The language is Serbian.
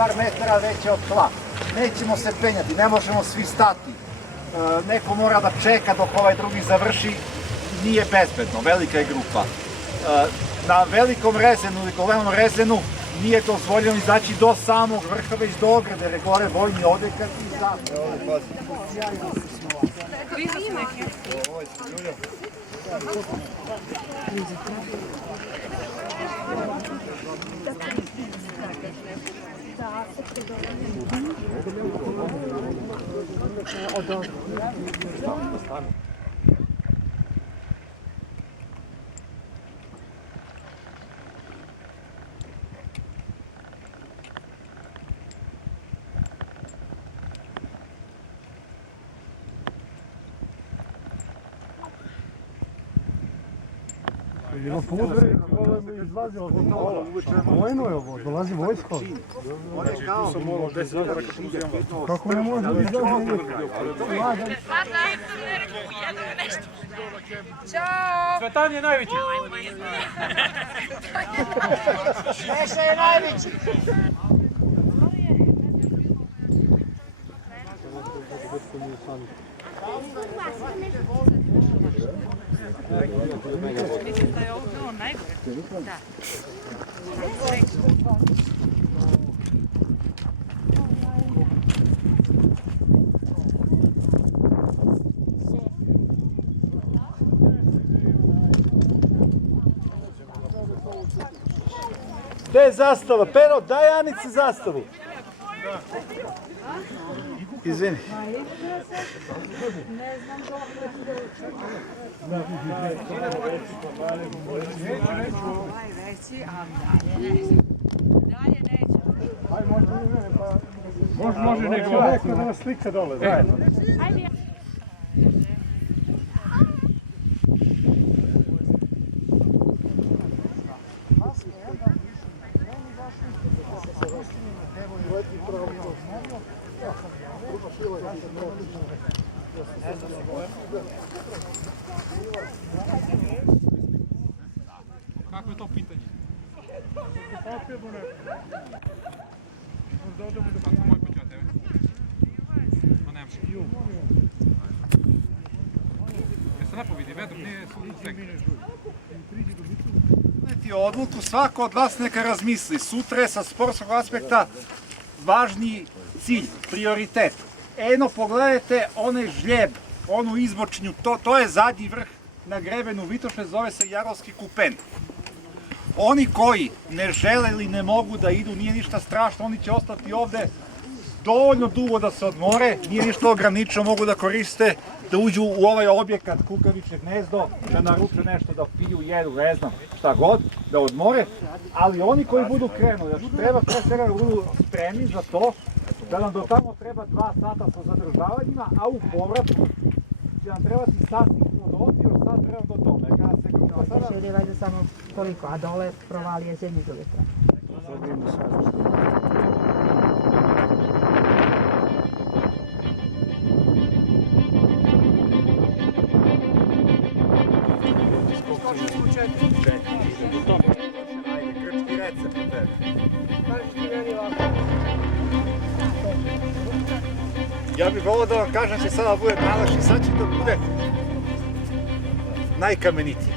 par metara veća od tla. Nećemo se penjati, ne možemo svi stati. Neko mora da čeka dok ovaj drugi završi, nije bezbedno, velika je grupa. Na velikom rezenu ili golemom rezenu nije dozvoljeno izaći do samog vrha, već do ograde, jer je gore vojni odekat i zapad. Ima put, izlazi od toga. Vojno je ovo, dolazi vojsko. Kako ne može da izlazi? Ćao! Cvetan je najveći. Neša je najveći. Mislim da je ovo bilo najgore. Da. Gde je zastava? Pero, daj Anici zastavu. Izvini. Može neko da nas slika dole. Kako je to pitanje? Kako moj počeo tebe? Pa nemaš. Jeste lepo vidi, vedro nije sneg. Odluku svako od vas neka razmisli. Sutra je sa sportskog aspekta važniji cilj, prioritet. Eno, pogledajte onaj žljeb, onu izbočnju, to je zadnji vrh na grebenu Vitoše, zove se Jarovski kupen. Oni koji ne žele ili ne mogu da idu, nije ništa strašno, oni će ostati ovde dovoljno dugo da se odmore, nije ništa ograničeno, mogu da koriste, da uđu u ovaj objekat Kukavičje gnezdo, da naruče nešto, da piju, jedu, ne znam, šta god, da odmore, ali oni koji budu krenuli, znači treba pre svega da budu spremni za to, da nam do tamo treba 2 sata sa zadržavanjima, a u povratku će nam trebati sat i po do ovdje, još sat treba do tome. Sada je valjda samo toliko, a dole provalije s jedne druge strane. Ja bih volio da vam kažem da će sada bude najlakše i sad će da bude najkamenitije.